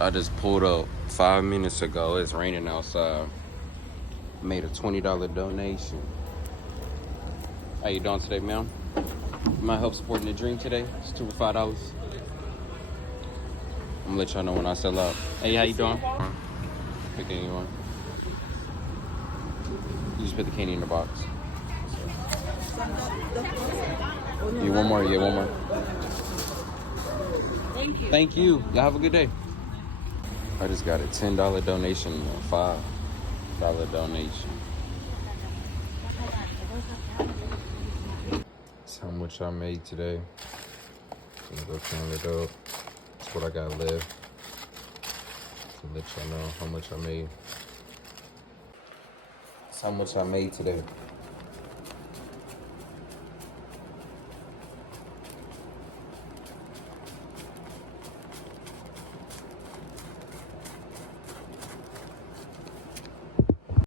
I just pulled up 5 minutes ago. It's raining outside. Made a $20 donation. How you doing today, ma'am? You might help supporting the dream today. It's $2 for $5. I'm gonna let y'all know when I sell out. Hey, how you doing? Pick anyone. You just put the candy in the box. Yeah, one more. Yeah, one more. Thank you. Thank you. Y'all have a good day. I just got a $10 donation, a $5 donation. That's how much I made today. I'm gonna go count it up. That's what I got left. To let y'all know how much I made. That's how much I made today.